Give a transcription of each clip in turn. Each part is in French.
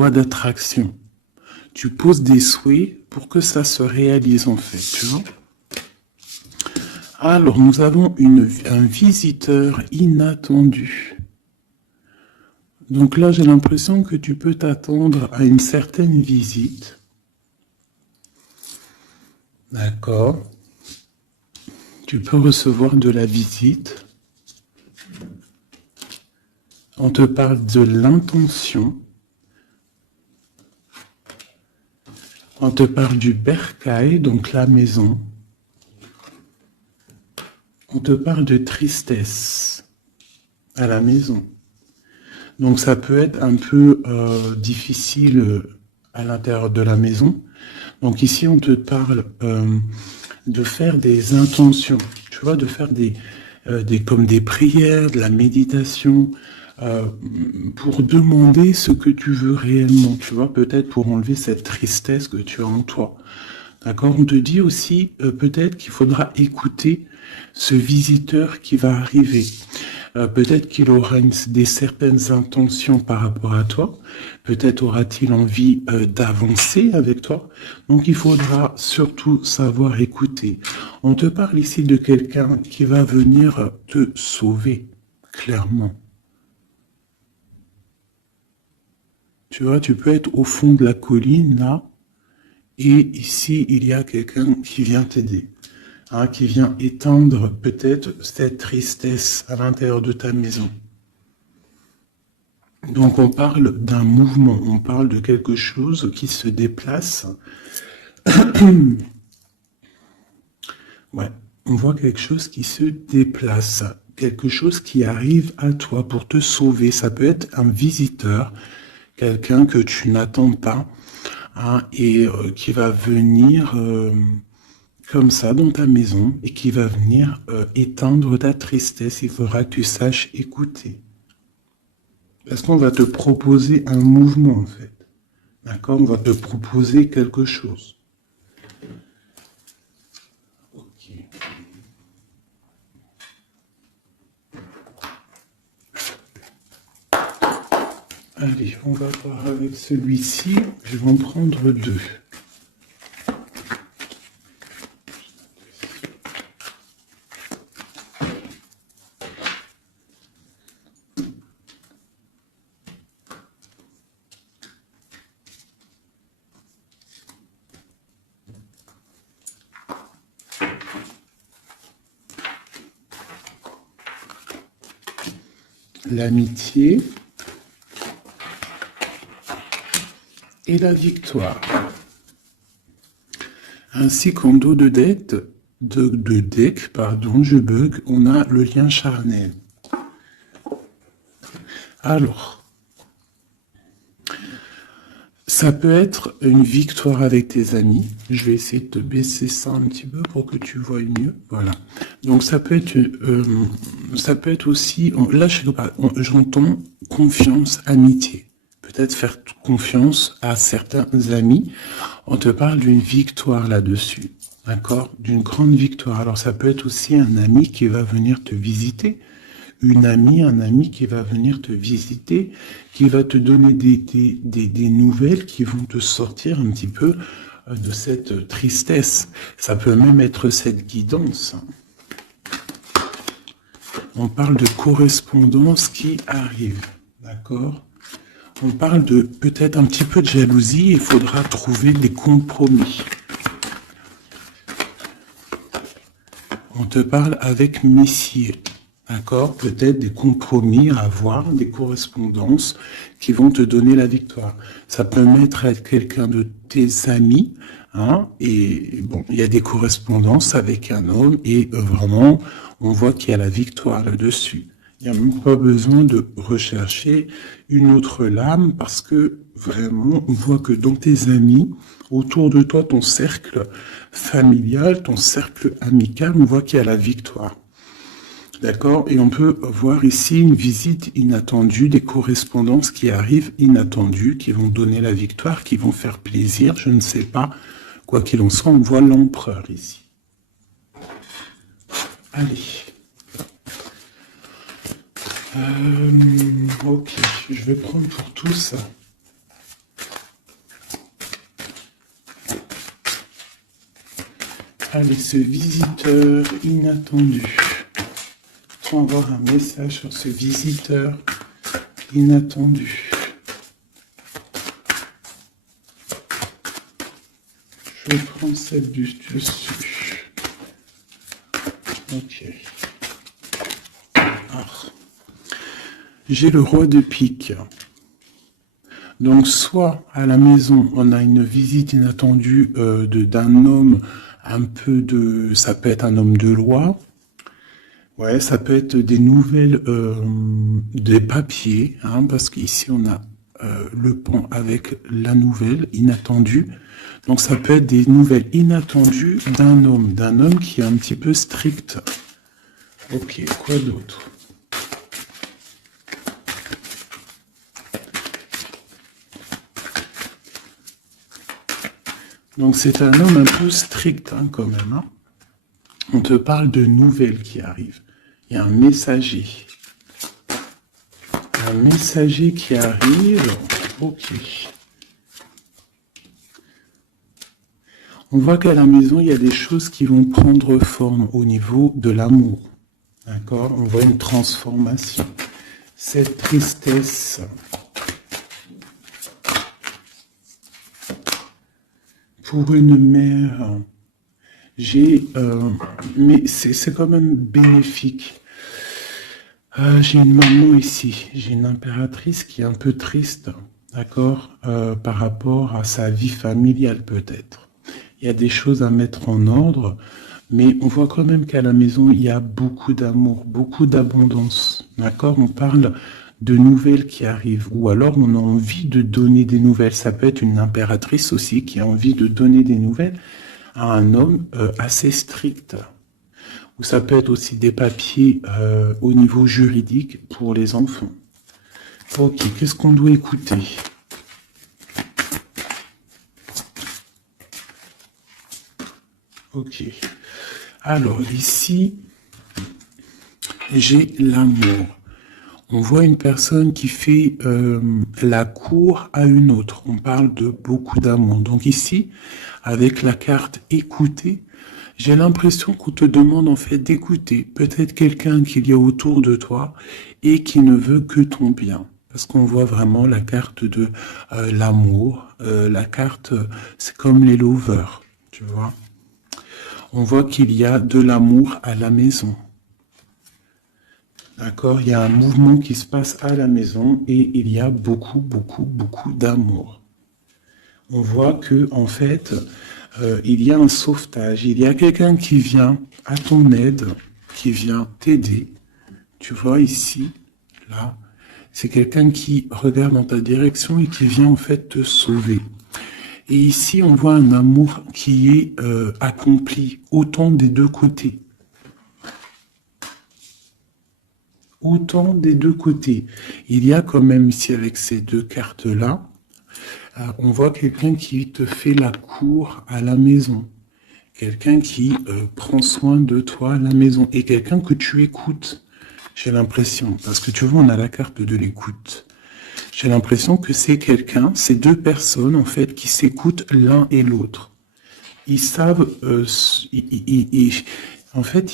loi d'attraction. Tu poses des souhaits pour que ça se réalise en fait, tu vois. Alors, nous avons un visiteur inattendu. Donc là, j'ai l'impression que tu peux t'attendre à une certaine visite. D'accord. Tu peux recevoir de la visite. On te parle de l'intention. On te parle du bercail, donc la maison. On te parle de tristesse à la maison. Donc ça peut être un peu difficile à l'intérieur de la maison. Donc ici, on te parle de faire des intentions, tu vois, de faire comme des prières, de la méditation, pour demander ce que tu veux réellement, tu vois, peut-être pour enlever cette tristesse que tu as en toi. D'accord? On te dit aussi peut-être qu'il faudra écouter ce visiteur qui va arriver. Peut-être qu'il aura certaines intentions par rapport à toi. Peut-être aura-t-il envie d'avancer avec toi. Donc il faudra surtout savoir écouter. On te parle ici de quelqu'un qui va venir te sauver, clairement. Tu vois, tu peux être au fond de la colline, là, et ici, il y a quelqu'un qui vient t'aider. Hein, qui vient éteindre peut-être cette tristesse à l'intérieur de ta maison. Donc on parle d'un mouvement, on parle de quelque chose qui se déplace. Ouais, on voit quelque chose qui se déplace, quelque chose qui arrive à toi pour te sauver. Ça peut être un visiteur, quelqu'un que tu n'attends pas, hein, et qui va venir comme ça dans ta maison et qui va venir éteindre ta tristesse. Il faudra que tu saches écouter. Parce qu'on va te proposer un mouvement, en fait. D'accord? On va te proposer quelque chose. Ok. Allez, on va voir avec celui-ci. Je vais en prendre deux. L'amitié et la victoire. Ainsi qu'en dos de deck, je bug, on a le lien charnel. Alors, ça peut être une victoire avec tes amis. Je vais essayer de te baisser ça un petit peu pour que tu vois mieux. Voilà. Donc ça peut être aussi, là j'entends confiance, amitié. Peut-être faire confiance à certains amis. On te parle d'une victoire là-dessus. D'accord? D'une grande victoire. Alors ça peut être aussi un ami qui va venir te visiter. Un ami qui va venir te visiter, qui va te donner des nouvelles qui vont te sortir un petit peu de cette tristesse. Ça peut même être cette guidance. On parle de correspondance qui arrive, d'accord? On parle de peut-être un petit peu de jalousie, il faudra trouver des compromis. On te parle avec Messier. D'accord? Peut-être des compromis à avoir, des correspondances qui vont te donner la victoire. Ça peut même être quelqu'un de tes amis, hein, et bon, il y a des correspondances avec un homme, et vraiment, on voit qu'il y a la victoire là-dessus. Il n'y a même pas besoin de rechercher une autre lame, parce que vraiment, on voit que dans tes amis, autour de toi, ton cercle familial, ton cercle amical, on voit qu'il y a la victoire. D'accord? Et on peut voir ici une visite inattendue, des correspondances qui arrivent inattendues, qui vont donner la victoire, qui vont faire plaisir, je ne sais pas. Quoi qu'il en soit, on voit l'empereur ici. Allez. Ok, je vais prendre pour tous Allez, ce visiteur inattendu. On va avoir un message sur ce visiteur inattendu. Je prends celle du dessus. Ok. Alors, j'ai le roi de pique. Donc, soit à la maison, on a une visite inattendue d'un homme, un peu de... Ça peut être un homme de loi. Ouais, ça peut être des nouvelles, des papiers, hein, parce qu'ici, on a le pont avec la nouvelle inattendue. Donc, ça peut être des nouvelles inattendues d'un homme qui est un petit peu strict. Ok, quoi d'autre? Donc, c'est un homme un peu strict, hein, quand même. Hein. On te parle de nouvelles qui arrivent. Il y a un messager. Un messager qui arrive. Ok. On voit qu'à la maison, il y a des choses qui vont prendre forme au niveau de l'amour. D'accord? On voit une transformation. Cette tristesse. Pour une mère, mais c'est quand même bénéfique. J'ai une maman ici, j'ai une impératrice qui est un peu triste, d'accord, par rapport à sa vie familiale peut-être. Il y a des choses à mettre en ordre, mais on voit quand même qu'à la maison, il y a beaucoup d'amour, beaucoup d'abondance, d'accord. On parle de nouvelles qui arrivent, ou alors on a envie de donner des nouvelles. Ça peut être une impératrice aussi qui a envie de donner des nouvelles à un homme assez strict. Ou ça peut être aussi des papiers au niveau juridique pour les enfants. Ok, qu'est-ce qu'on doit écouter? Ok. Alors, ici, j'ai l'amour. On voit une personne qui fait la cour à une autre. On parle de beaucoup d'amour. Donc ici, avec la carte écouter, j'ai l'impression qu'on te demande en fait d'écouter peut-être quelqu'un qu'il y a autour de toi et qui ne veut que ton bien. Parce qu'on voit vraiment la carte de l'amour. La carte, c'est comme les lovers, tu vois. On voit qu'il y a de l'amour à la maison. D'accord, il y a un mouvement qui se passe à la maison et il y a beaucoup, beaucoup, beaucoup d'amour. On voit que, en fait, il y a un sauvetage, il y a quelqu'un qui vient à ton aide, qui vient t'aider. Tu vois ici, là, c'est quelqu'un qui regarde dans ta direction et qui vient en fait te sauver. Et ici, on voit un amour qui est accompli autant des deux côtés. Autant des deux côtés. Il y a quand même ici avec ces deux cartes-là, on voit quelqu'un qui te fait la cour à la maison. Quelqu'un qui prend soin de toi à la maison. Et quelqu'un que tu écoutes, j'ai l'impression. Parce que tu vois, on a la carte de l'écoute. J'ai l'impression que c'est quelqu'un, c'est deux personnes en fait qui s'écoutent l'un et l'autre. Ils savent, en fait,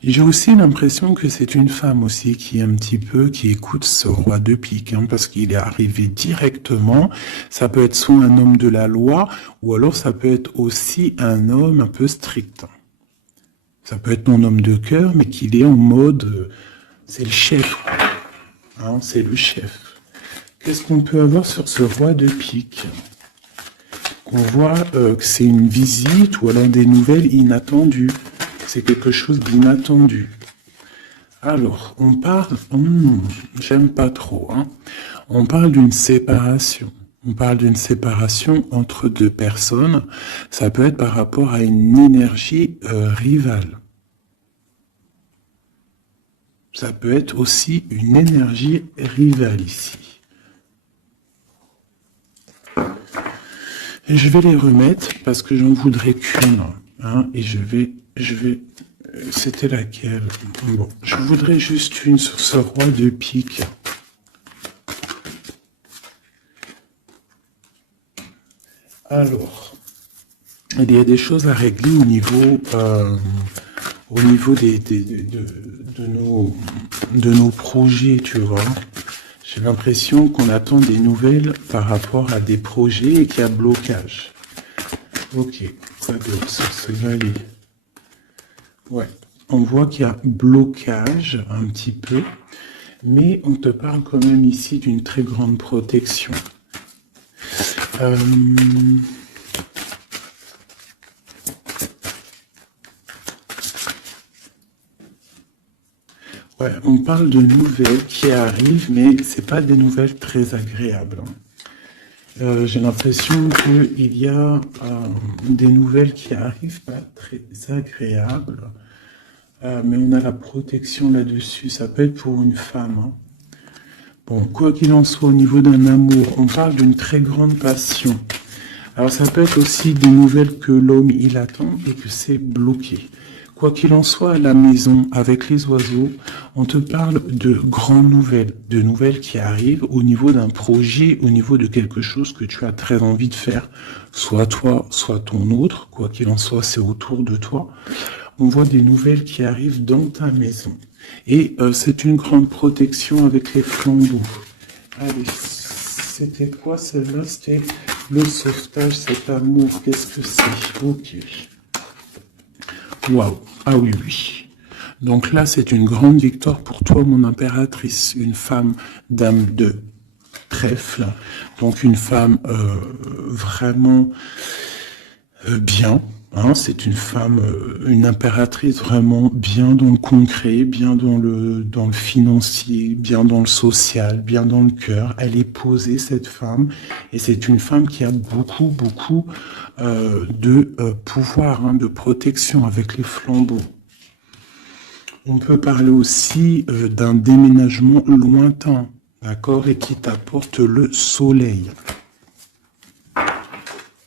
j'ai aussi l'impression que c'est une femme aussi qui est un petit peu, qui écoute ce roi de pique, hein, parce qu'il est arrivé directement. Ça peut être soit un homme de la loi, ou alors ça peut être aussi un homme un peu strict. Ça peut être ton homme de cœur, mais qu'il est en mode, c'est le chef, hein, c'est le chef. Qu'est-ce qu'on peut avoir sur ce roi de pique? On voit que c'est une visite ou alors des nouvelles inattendues. C'est quelque chose d'inattendu. Alors, on parle... j'aime pas trop. Hein. On parle d'une séparation. On parle d'une séparation entre deux personnes. Ça peut être par rapport à une énergie rivale. Ça peut être aussi une énergie rivale ici. Et je vais les remettre parce que j'en voudrais qu'une. Hein, et je vais... C'était laquelle? Bon, je voudrais juste une sur ce roi de pique. Alors, il y a des choses à régler au niveau de nos projets, tu vois. J'ai l'impression qu'on attend des nouvelles par rapport à des projets et qu'il y a blocage. Ok, ça doit se valer. Ouais, on voit qu'il y a blocage un petit peu, mais on te parle quand même ici d'une très grande protection. Ouais, on parle de nouvelles qui arrivent, mais c'est pas des nouvelles très agréables. J'ai l'impression qu'il y a des nouvelles qui arrivent pas très agréables, mais on a la protection là-dessus. Ça peut être pour une femme. Hein. Bon, quoi qu'il en soit, au niveau d'un amour, on parle d'une très grande passion. Alors ça peut être aussi des nouvelles que l'homme il attend et que c'est bloqué. Quoi qu'il en soit, à la maison, avec les oiseaux, on te parle de grandes nouvelles, de nouvelles qui arrivent au niveau d'un projet, au niveau de quelque chose que tu as très envie de faire, soit toi, soit ton autre, quoi qu'il en soit, c'est autour de toi. On voit des nouvelles qui arrivent dans ta maison. Et c'est une grande protection avec les flambeaux. Allez, c'était quoi celle-là? C'était le sauvetage, cet amour, qu'est-ce que c'est? Ok. Waouh, ah oui, oui. Donc là, c'est une grande victoire pour toi, mon impératrice, une femme dame de trèfle, donc une femme vraiment bien. Hein, c'est une femme, une impératrice vraiment bien dans le concret, bien dans le financier, bien dans le social, bien dans le cœur. Elle est posée, cette femme, et c'est une femme qui a beaucoup de pouvoir, hein, de protection avec les flambeaux. On peut parler aussi d'un déménagement lointain, d'accord, et qui t'apporte le soleil.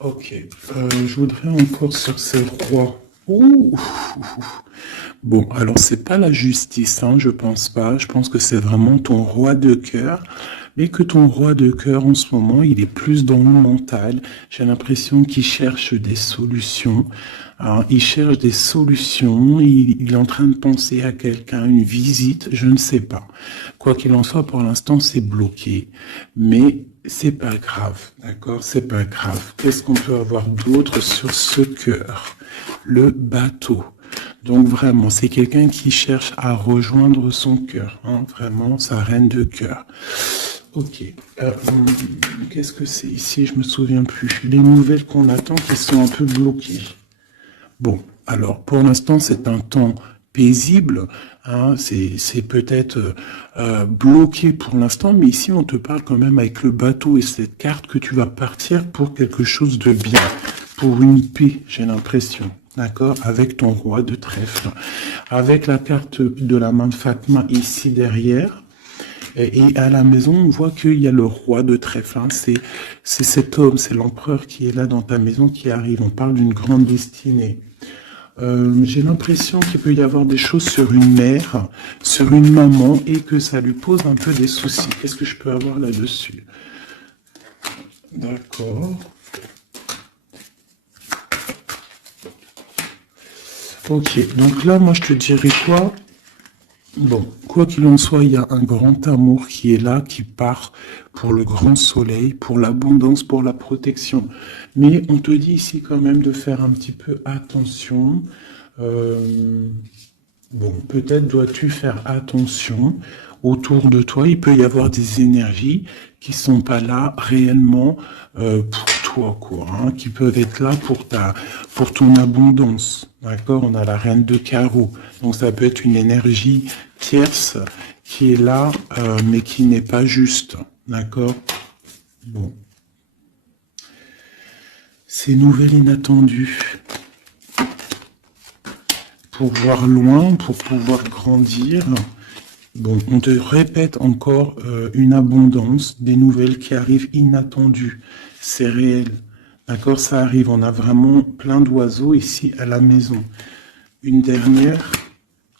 Ok, je voudrais encore sur ces rois. Ouh. Bon, alors c'est pas la justice, hein, je pense pas. Je pense que c'est vraiment ton roi de cœur. Mais que ton roi de cœur en ce moment, il est plus dans le mental. J'ai l'impression qu'il cherche des solutions. Alors, il cherche des solutions, il est en train de penser à quelqu'un, une visite, je ne sais pas. Quoi qu'il en soit, pour l'instant, c'est bloqué. Mais c'est pas grave, d'accord? C'est pas grave. Qu'est-ce qu'on peut avoir d'autre sur ce cœur? Le bateau. Donc vraiment, c'est quelqu'un qui cherche à rejoindre son cœur, hein, vraiment, sa reine de cœur. Ok. Qu'est-ce que c'est ici? Je me souviens plus. Les nouvelles qu'on attend qui sont un peu bloquées. Bon, alors pour l'instant, c'est un temps paisible. Hein, c'est peut-être bloqué pour l'instant, mais ici, on te parle quand même avec le bateau et cette carte que tu vas partir pour quelque chose de bien, pour une paix, j'ai l'impression. D'accord, avec ton roi de trèfle, avec la carte de la main de Fatma ici derrière, et à la maison on voit qu'il y a le roi de trèfle, hein. C'est cet homme, c'est l'empereur qui est là dans ta maison qui arrive, on parle d'une grande destinée. J'ai l'impression qu'il peut y avoir des choses sur une mère, sur une maman, et que ça lui pose un peu des soucis. Qu'est-ce que je peux avoir là-dessus? D'accord. Ok, donc là, moi, je te dirais quoi? Bon, quoi qu'il en soit, il y a un grand amour qui est là, qui part pour le grand soleil, pour l'abondance, pour la protection. Mais on te dit ici quand même de faire un petit peu attention. Bon, peut-être dois-tu faire attention autour de toi. Il peut y avoir des énergies qui sont pas là réellement pour toi, quoi, hein, qui peuvent être là pour ton abondance. D'accord? On a la reine de carreau. Donc ça peut être une énergie tierce qui est là, mais qui n'est pas juste. D'accord? Bon. Ces nouvelles inattendues. Pour voir loin, pour pouvoir grandir. Bon, on te répète encore une abondance, des nouvelles qui arrivent inattendues. C'est réel. D'accord, ça arrive. On a vraiment plein d'oiseaux ici à la maison. Une dernière.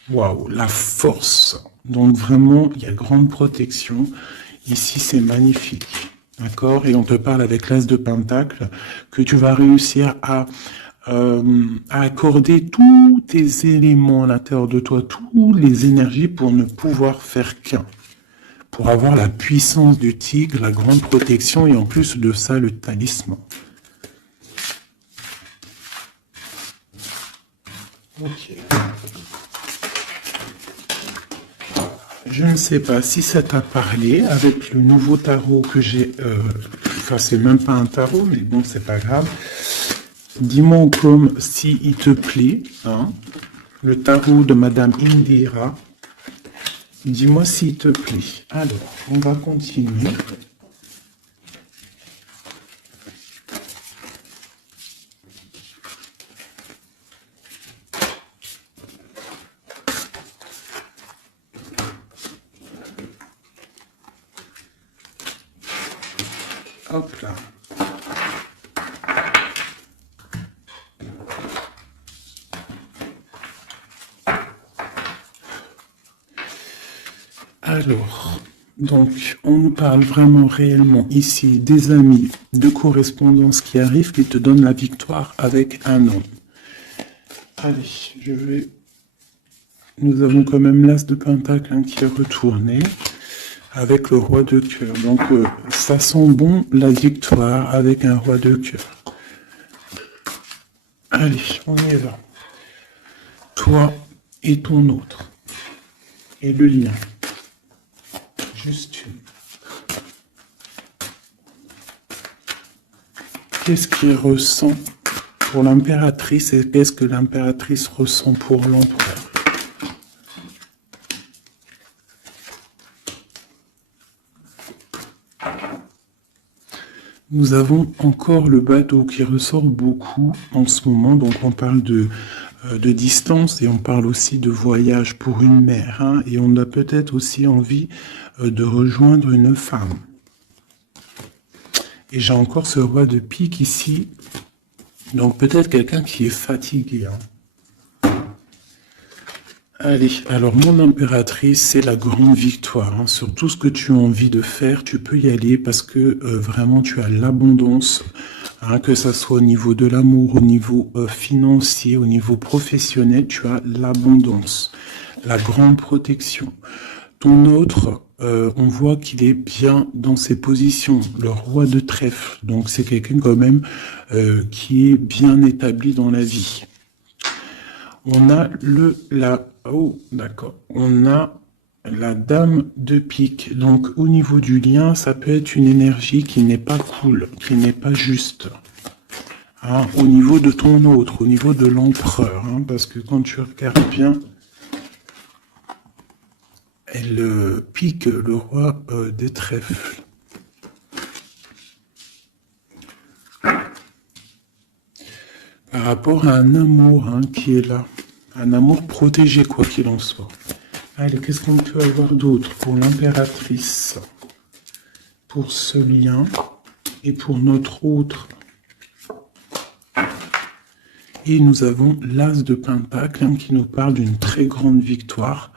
Waouh, la force. Donc vraiment, il y a grande protection. Ici, c'est magnifique. D'accord? Et on te parle avec l'As de Pentacle que tu vas réussir à à accorder tous tes éléments à l'intérieur de toi, toutes les énergies pour ne pouvoir faire qu'un. Pour avoir la puissance du tigre, la grande protection et en plus de ça, le talisman. Ok. Je ne sais pas si ça t'a parlé avec le nouveau tarot que j'ai... Enfin, c'est même pas un tarot, mais bon, c'est pas grave. Dis-moi comme si il te plaît, hein, le tarot de Madame Indira. Dis-moi s'il te plaît. Alors, on va continuer. Hop là. Alors, donc, on nous parle vraiment réellement ici des amis de correspondance qui arrivent, qui te donnent la victoire avec un homme. Allez, je vais... Nous avons quand même l'as de pentacle hein, qui est retourné avec le roi de cœur. Donc, ça sent bon la victoire avec un roi de cœur. Allez, on y va. Toi et ton autre. Et le lien. Juste une. Qu'est-ce qu'il ressent pour l'impératrice et qu'est-ce que l'impératrice ressent pour l'empereur? Nous avons encore le bateau qui ressort beaucoup en ce moment, donc on parle de distance et on parle aussi de voyage pour une mère, hein, et on a peut-être aussi envie de rejoindre une femme. Et j'ai encore ce roi de pique ici, donc peut-être quelqu'un qui est fatigué. Hein. Allez, alors mon impératrice, c'est la grande victoire. Hein. Sur tout ce que tu as envie de faire, tu peux y aller parce que vraiment tu as l'abondance, hein, que ça soit au niveau de l'amour, au niveau financier, au niveau professionnel, tu as l'abondance, la grande protection. Ton autre, on voit qu'il est bien dans ses positions, le roi de trèfle. Donc c'est quelqu'un quand même qui est bien établi dans la vie. On a on a la dame de pique. Donc, au niveau du lien, ça peut être une énergie qui n'est pas cool, qui n'est pas juste. Hein, au niveau de ton autre, au niveau de l'empereur. Hein, parce que quand tu regardes bien, elle pique le roi des trèfles. Par rapport à un amour hein, qui est là. Un amour protégé, quoi qu'il en soit. Allez, qu'est-ce qu'on peut avoir d'autre pour l'impératrice? Pour ce lien et pour notre autre. Et nous avons l'as de pentacle hein, qui nous parle d'une très grande victoire,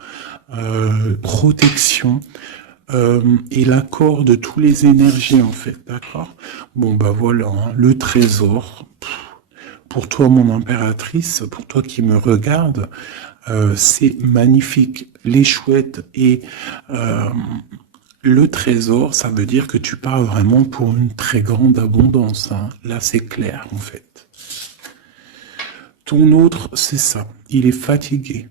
protection et l'accord de toutes les énergies en fait, d'accord? Bon bah voilà, hein, le trésor. Pour toi, mon impératrice, pour toi qui me regarde, c'est magnifique. Les chouettes et le trésor, ça veut dire que tu pars vraiment pour une très grande abondance. Hein. Là, c'est clair, en fait. Ton autre, c'est ça. Il est fatigué.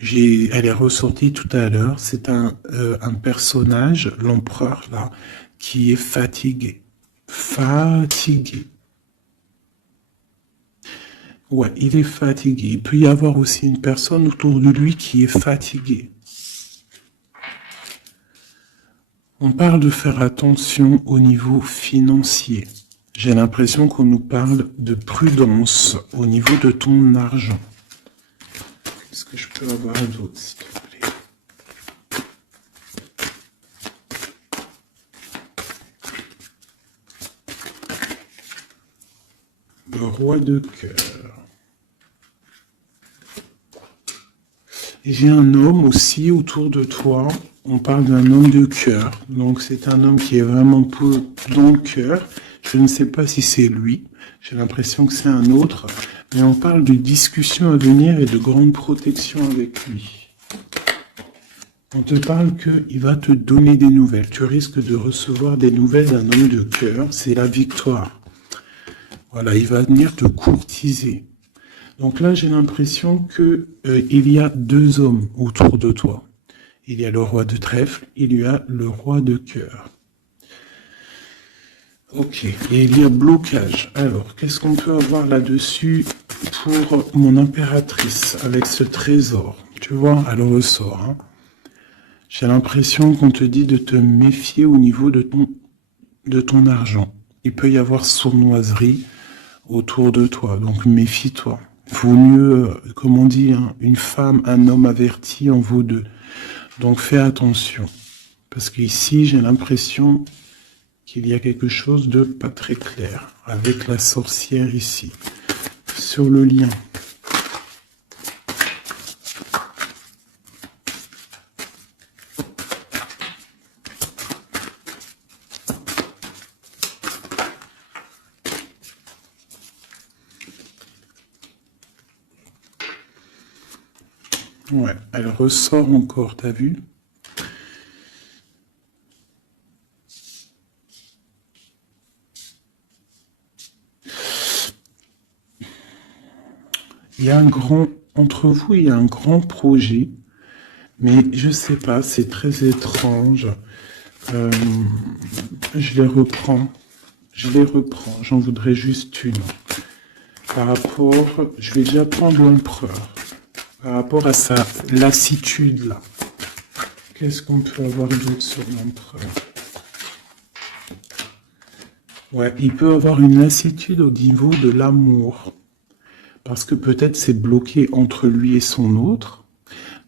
Elle est ressortie tout à l'heure. C'est un personnage, l'empereur, là, qui est fatigué. Fatigué. Ouais, il est fatigué. Il peut y avoir aussi une personne autour de lui qui est fatiguée. On parle de faire attention au niveau financier. J'ai l'impression qu'on nous parle de prudence au niveau de ton argent. Est-ce que je peux avoir d'autres, s'il te plaît? Le roi de cœur. J'ai un homme aussi autour de toi. On parle d'un homme de cœur. Donc c'est un homme qui est vraiment dans le cœur, Je ne sais pas si c'est lui. J'ai l'impression que c'est un autre. Mais on parle de discussions à venir et de grande protection avec lui. On te parle qu'il va te donner des nouvelles. Tu risques de recevoir des nouvelles d'un homme de cœur. C'est la victoire. Voilà, il va venir te courtiser. Donc là, j'ai l'impression que il y a deux hommes autour de toi. Il y a le roi de trèfle, il y a le roi de cœur. Ok, et il y a blocage. Alors, qu'est-ce qu'on peut avoir là-dessus pour mon impératrice avec ce trésor? Tu vois, elle ressort. Hein. J'ai l'impression qu'on te dit de te méfier au niveau de ton argent. Il peut y avoir sournoiserie autour de toi, donc méfie-toi. Il vaut mieux, comme on dit, hein, une femme, un homme averti en vaut deux. Donc fais attention. Parce qu'ici, j'ai l'impression qu'il y a quelque chose de pas très clair avec la sorcière ici. Sur le lien. Ouais, elle ressort encore, t'as vu? Il y a un grand, entre vous, il y a un grand projet, mais je sais pas, c'est très étrange. Je les reprends, j'en voudrais juste une. Par rapport, je vais déjà prendre l'empereur. Par rapport à sa lassitude là. Qu'est-ce qu'on peut avoir d'autre sur l'empereur? Ouais, il peut avoir une lassitude au niveau de l'amour. Parce que peut-être c'est bloqué entre lui et son autre.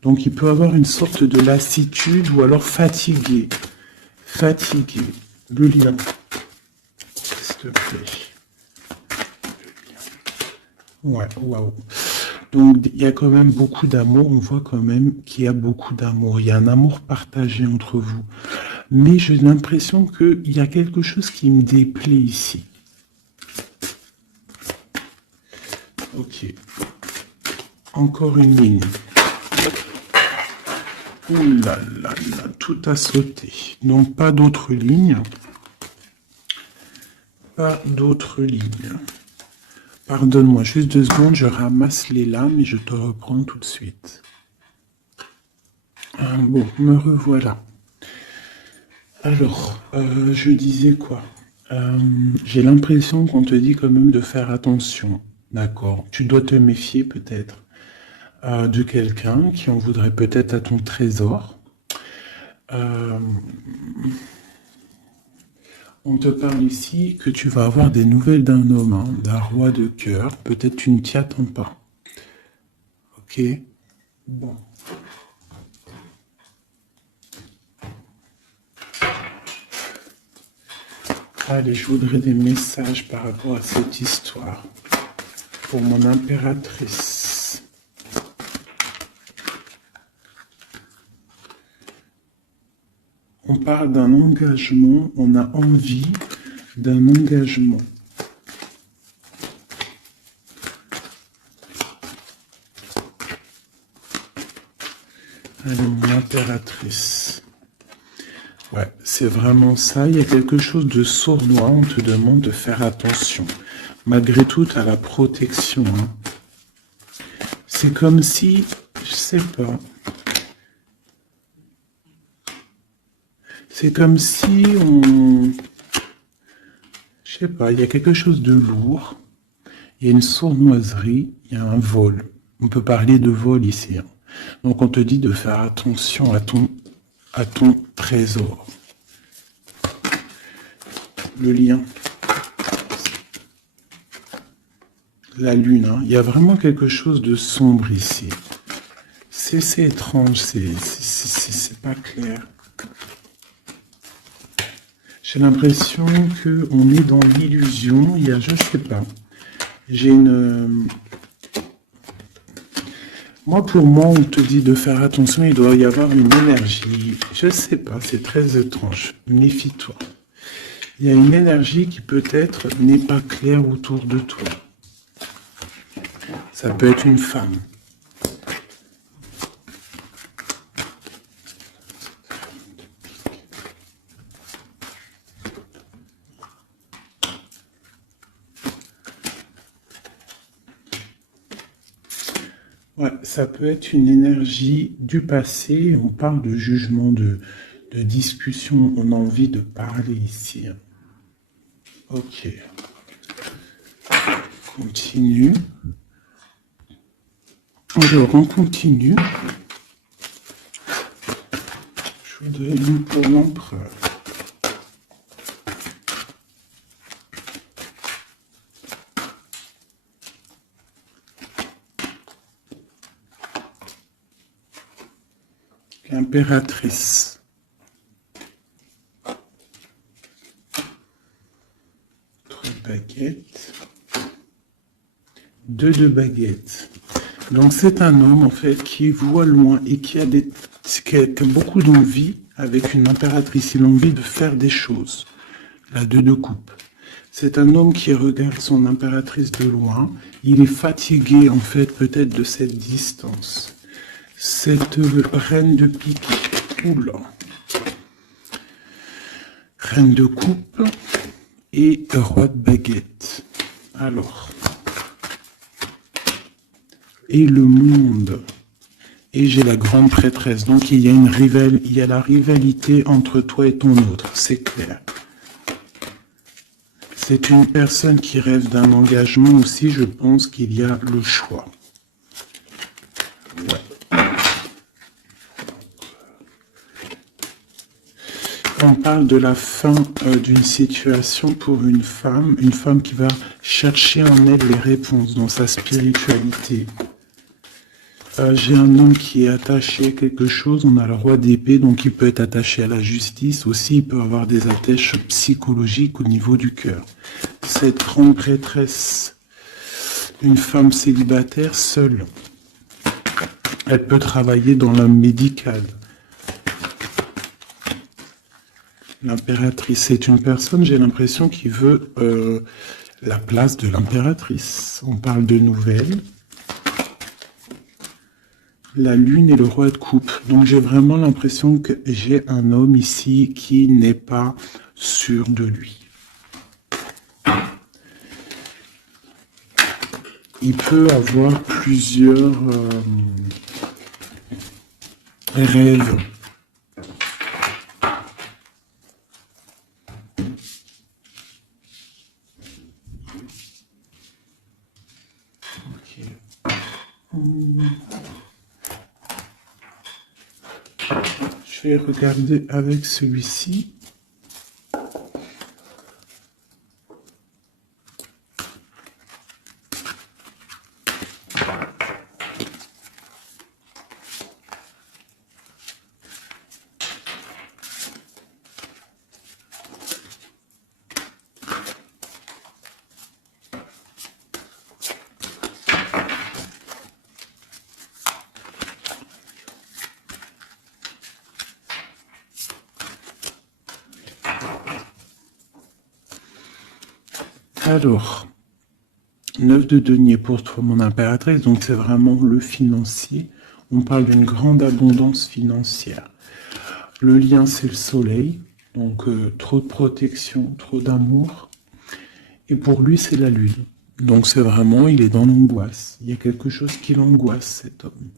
Donc il peut avoir une sorte de lassitude ou alors fatigué. Fatigué. Le lien. S'il te plaît. Ouais, waouh. Donc il y a quand même beaucoup d'amour, on voit quand même qu'il y a beaucoup d'amour, il y a un amour partagé entre vous. Mais j'ai l'impression qu'il y a quelque chose qui me déplaît ici. Ok. Encore une ligne. Ouh là là là, tout a sauté. Donc pas d'autres lignes. Pas d'autres lignes. Pardonne-moi, juste 2 secondes, je ramasse les lames et je te reprends tout de suite. Bon, me revoilà. Alors, je disais quoi? J'ai l'impression qu'on te dit quand même de faire attention, d'accord? Tu dois te méfier peut-être de quelqu'un qui en voudrait peut-être à ton trésor. On te parle ici que tu vas avoir des nouvelles d'un homme, hein, d'un roi de cœur. Peut-être tu ne t'y attends pas. Ok? Bon. Allez, je voudrais des messages par rapport à cette histoire. Pour mon impératrice. On parle d'un engagement, on a envie d'un engagement. Allez, mon impératrice. Ouais, c'est vraiment ça. Il y a quelque chose de sournois. On te demande de faire attention. Malgré tout, tu as la protection. Hein. C'est comme si, je sais pas. C'est comme si on... Je sais pas, il y a quelque chose de lourd. Il y a une sournoiserie, il y a un vol. On peut parler de vol ici. Hein. Donc on te dit de faire attention à ton trésor. Le lien. La lune, hein. Il y a vraiment quelque chose de sombre ici. C'est étrange, c'est pas clair. J'ai l'impression qu'on est dans l'illusion. Il y a, je sais pas. J'ai une... Pour moi, on te dit de faire attention. Il doit y avoir une énergie. Je sais pas, c'est très étrange. Méfie-toi. Il y a une énergie qui peut-être n'est pas claire autour de toi. Ça peut être une femme. Ouais, ça peut être une énergie du passé. On parle de jugement, de discussion. On a envie de parler ici. Ok. Continue. Alors, on continue. Je voudrais une pour l'empereur. L'impératrice. Trois baguettes. Deux de baguettes. Donc c'est un homme en fait qui voit loin et qui a beaucoup d'envie avec une impératrice. Il a envie de faire des choses. La deux de coupe. C'est un homme qui regarde son impératrice de loin. Il est fatigué en fait peut-être de cette distance. Cette reine de pique. Oula. Reine de coupe et roi de baguette. Alors. Et le monde. Et j'ai la grande prêtresse. Donc il y a la rivalité entre toi et ton autre, c'est clair. C'est une personne qui rêve d'un engagement aussi, je pense qu'il y a le choix. Ouais. On parle de la fin d'une situation pour une femme qui va chercher en elle les réponses dans sa spiritualité. J'ai un homme qui est attaché à quelque chose, on a le roi d'épée, donc il peut être attaché à la justice, aussi il peut avoir des attaches psychologiques au niveau du cœur. Cette grande prêtresse, une femme célibataire seule, elle peut travailler dans le médical. L'impératrice, c'est une personne, j'ai l'impression, qui veut la place de l'impératrice. On parle de nouvelles. La lune et le roi de coupe. Donc j'ai vraiment l'impression que j'ai un homme ici qui n'est pas sûr de lui. Il peut avoir plusieurs rêves. Je vais regarder avec celui-ci. Alors, 9 de denier pour toi, mon impératrice, donc c'est vraiment le financier. On parle d'une grande abondance financière. Le lien, c'est le soleil, donc trop de protection, trop d'amour. Et pour lui, c'est la lune. Donc c'est vraiment, il est dans l'angoisse. Il y a quelque chose qui l'angoisse, cet homme.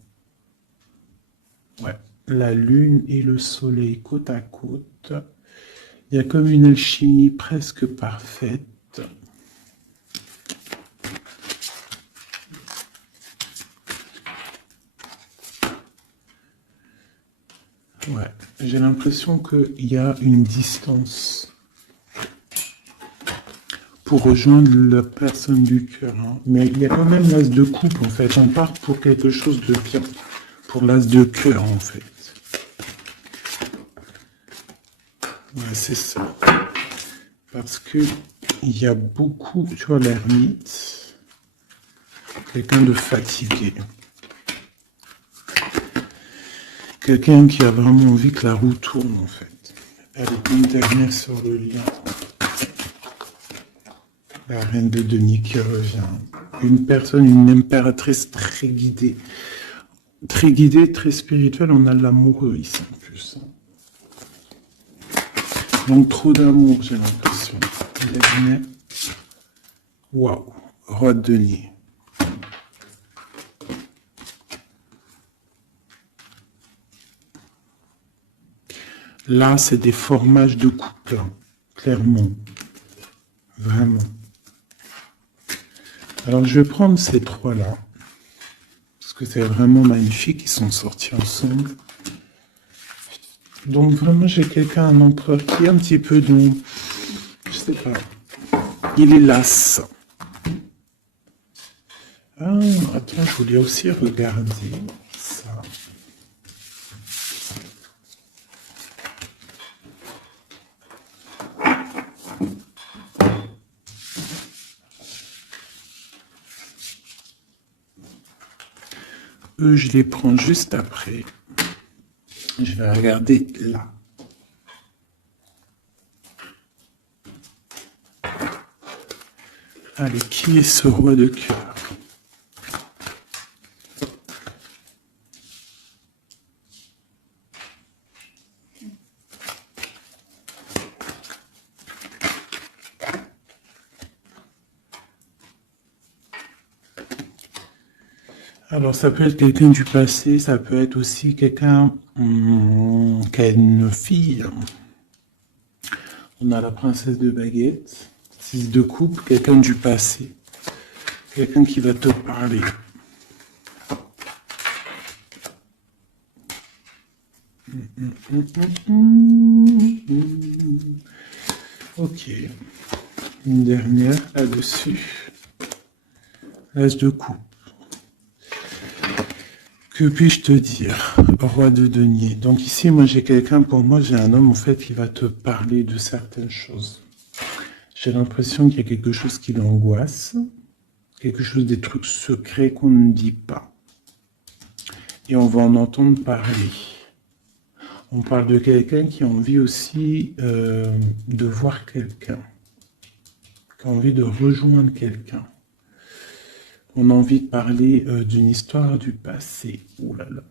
Ouais, la lune et le soleil côte à côte. Il y a comme une alchimie presque parfaite. Ouais, j'ai l'impression qu'il y a une distance pour rejoindre la personne du cœur. Hein. Mais il y a quand même l'as de coupe, en fait. On part pour quelque chose de bien. Pour l'as de cœur, en fait. Ouais, c'est ça. Parce que il y a beaucoup, tu vois, l'ermite, quelqu'un de fatigué. Quelqu'un qui a vraiment envie que la roue tourne, en fait. Elle est une dernière sur le lien. La reine de denier qui revient. Une personne, une impératrice très guidée, très spirituelle. On a l'amoureux ici en plus. Donc trop d'amour, j'ai l'impression. Waouh, roi de denier. Là, c'est des formages de couple, hein, clairement. Vraiment. Alors, je vais prendre ces trois-là. Parce que c'est vraiment magnifique. Ils sont sortis ensemble. Donc, vraiment, j'ai quelqu'un, un empereur qui est un petit peu de... Je sais pas. Il est las. Ah, attends, je voulais aussi regarder ça. Eux, je les prends juste après. Je vais regarder là. Allez, qui est ce roi de cœur? Alors, ça peut être quelqu'un du passé, ça peut être aussi quelqu'un qui a une fille. On a la princesse de baguette, 6 de coupe, quelqu'un du passé, quelqu'un qui va te parler. Ok, une dernière là-dessus. L'as de coupe. Que puis-je te dire, roi de denier? Donc ici, moi j'ai quelqu'un, pour moi j'ai un homme en fait qui va te parler de certaines choses. J'ai l'impression qu'il y a quelque chose qui l'angoisse, quelque chose, des trucs secrets qu'on ne dit pas. Et on va en entendre parler. On parle de quelqu'un qui a envie aussi de voir quelqu'un, qui a envie de rejoindre quelqu'un. On a envie de parler d'une histoire du passé. Ouh là là.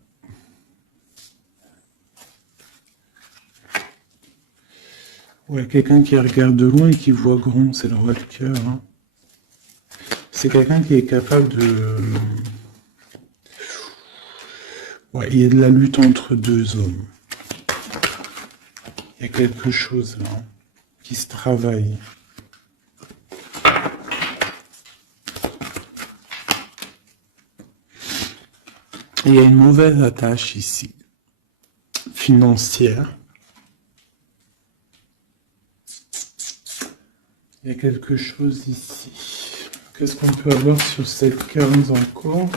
Ouais, quelqu'un qui regarde de loin et qui voit grand, c'est le roi de cœur. Hein. C'est quelqu'un qui est capable de... Ouais, il y a de la lutte entre deux hommes. Il y a quelque chose là, hein, qui se travaille. Il y a une mauvaise attache ici, financière. Il y a quelque chose ici. Qu'est-ce qu'on peut avoir sur cette 15 encore?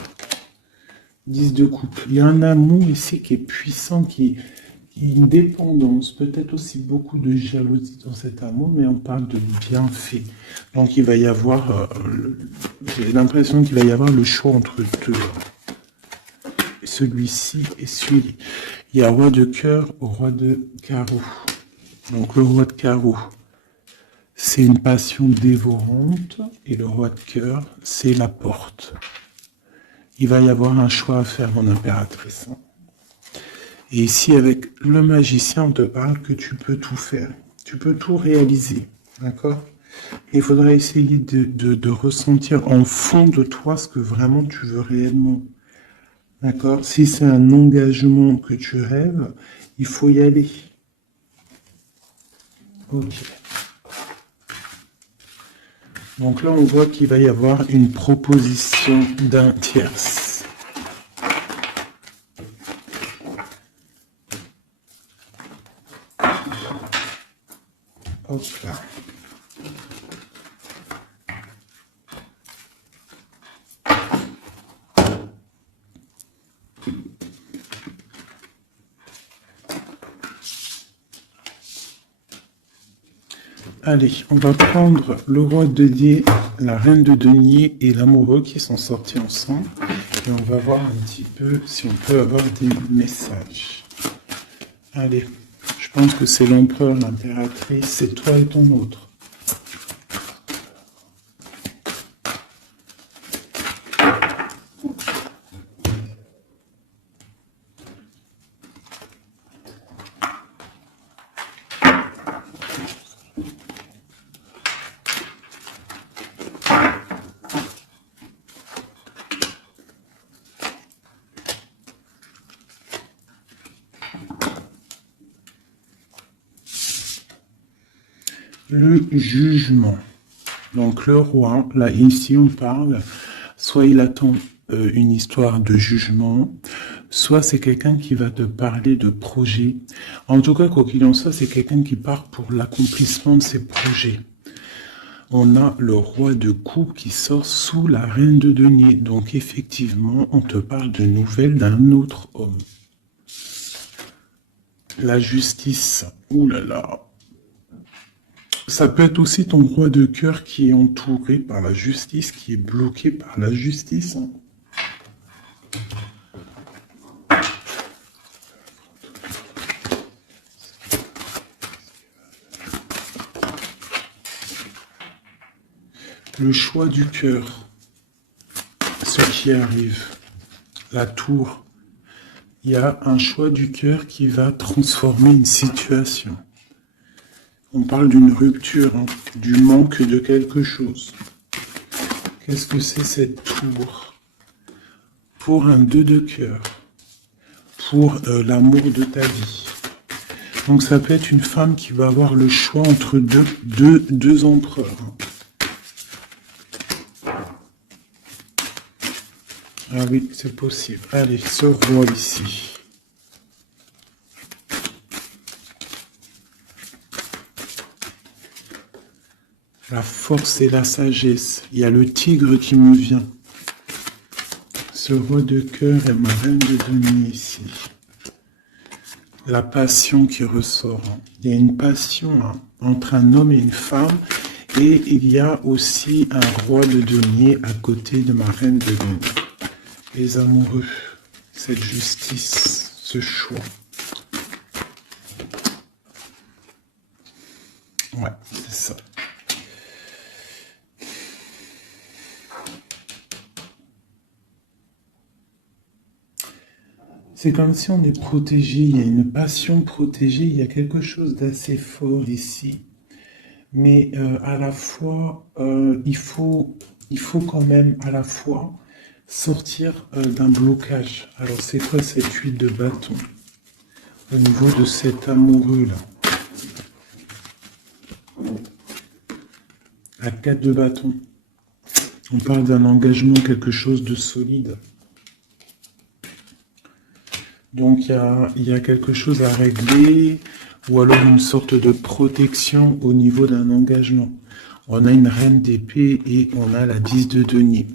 10 de coupe. Il y a un amour ici qui est puissant, qui est une dépendance, peut-être aussi beaucoup de jalousie dans cet amour, mais on parle de bienfait. Donc il va y avoir, j'ai l'impression qu'il va y avoir le choix entre deux. Celui-ci et celui-ci. Il y a roi de cœur, roi de carreau. Donc le roi de carreau, c'est une passion dévorante, et le roi de cœur, c'est la porte. Il va y avoir un choix à faire, mon impératrice. Et ici, avec le magicien, on te parle que tu peux tout faire. Tu peux tout réaliser. D'accord? Il faudrait essayer de ressentir en fond de toi ce que vraiment tu veux réellement. D'accord? Si c'est un engagement que tu rêves, il faut y aller. Ok. Donc là, on voit qu'il va y avoir une proposition d'un tierce. Hop là. Allez, on va prendre le roi de denier, la reine de denier et l'amoureux qui sont sortis ensemble. Et on va voir un petit peu si on peut avoir des messages. Allez, je pense que c'est l'empereur, l'impératrice, c'est toi et ton autre. le jugement. Donc le roi, là ici on parle, soit il attend une histoire de jugement, soit c'est quelqu'un qui va te parler de projet. En tout cas, quoi qu'il en soit, c'est quelqu'un qui part pour l'accomplissement de ses projets. On a le roi de coupe qui sort sous la reine de denier. Donc effectivement, on te parle de nouvelles d'un autre homme. La justice, ouh là là. Ça peut être aussi ton roi de cœur qui est entouré par la justice, qui est bloqué par la justice. Le choix du cœur, ce qui arrive, la tour. Il y a un choix du cœur qui va transformer une situation. On parle d'une rupture, hein, du manque de quelque chose. Qu'est-ce que c'est cette tour? Pour un 2 de cœur, pour l'amour de ta vie. Donc ça peut être une femme qui va avoir le choix entre deux empereurs. Ah oui, c'est possible. Allez, ce roi ici. La force et la sagesse. Il y a le tigre qui me vient. Ce roi de cœur et ma reine de denier ici. La passion qui ressort. Il y a une passion entre un homme et une femme. Et il y a aussi un roi de denier à côté de ma reine de denier. Les amoureux, cette justice, ce choix. Ouais, c'est ça. C'est comme si on est protégé, il y a une passion protégée, il y a quelque chose d'assez fort ici. Mais à la fois, il faut quand même à la fois sortir d'un blocage. Alors c'est quoi cette huile de bâton au niveau de cet amoureux-là? La 4 de bâton. On parle d'un engagement, quelque chose de solide. Donc il y a quelque chose à régler, ou alors une sorte de protection au niveau d'un engagement. On a une reine d'épée et on a la 10 de denier.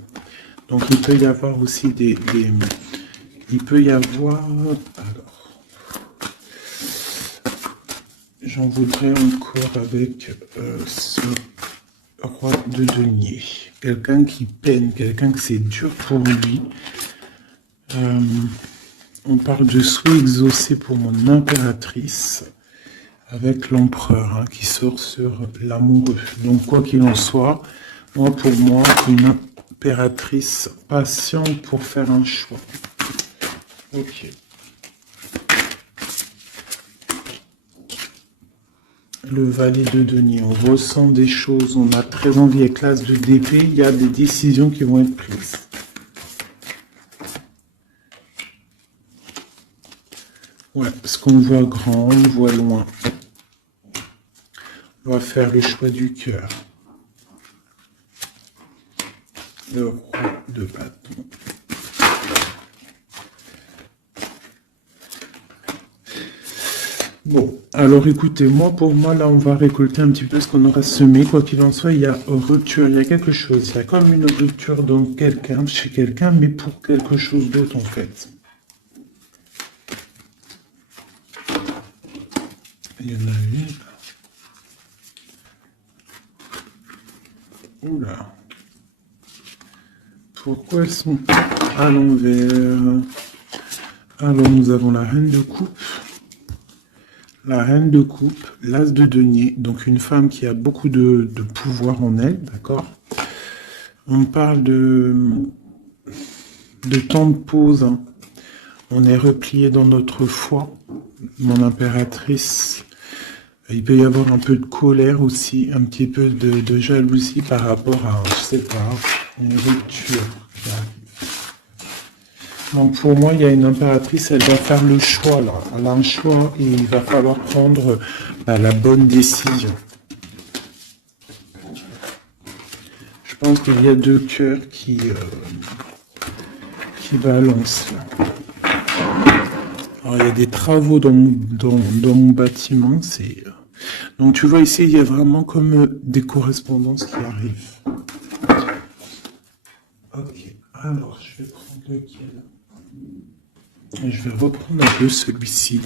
Donc il peut y avoir aussi il peut y avoir... Alors, j'en voudrais encore avec ce roi de denier. Quelqu'un qui peine, quelqu'un que c'est dur pour lui. On parle de souhait exaucé pour mon impératrice, avec l'empereur qui sort sur l'amoureux. Donc quoi qu'il en soit, pour moi, une impératrice patiente pour faire un choix. Ok. Le valet de denier, on ressent des choses, on a très envie avec l'as de d'épée, il y a des décisions qui vont être prises. Ouais, parce qu'on voit grand, on voit loin. On va faire le choix du cœur. Le roi de bâton. Bon, alors écoutez, pour moi, là, on va récolter un petit peu ce qu'on aura semé. Quoi qu'il en soit, il y a rupture, il y a quelque chose. Il y a comme une rupture dans quelqu'un, chez quelqu'un, mais pour quelque chose d'autre, en fait. Il y en a une. Oula. Pourquoi elles sont à l'envers? Alors, nous avons la reine de coupe. La reine de coupe, l'as de denier, donc une femme qui a beaucoup de pouvoir en elle, d'accord? On parle de temps de pause. On est replié dans notre foi. Mon impératrice, il peut y avoir un peu de colère aussi, un petit peu de jalousie par rapport à, je sais pas, une rupture qui arrive. Donc pour moi, il y a une impératrice, elle doit faire le choix là. Elle a un choix et il va falloir prendre la bonne décision. pense qu'il y a 2 cœurs qui balancent là. Alors, il y a des travaux dans mon bâtiment. Donc tu vois ici, il y a vraiment comme des correspondances qui arrivent. Ok, alors je vais prendre lequel? Je vais reprendre un peu celui-ci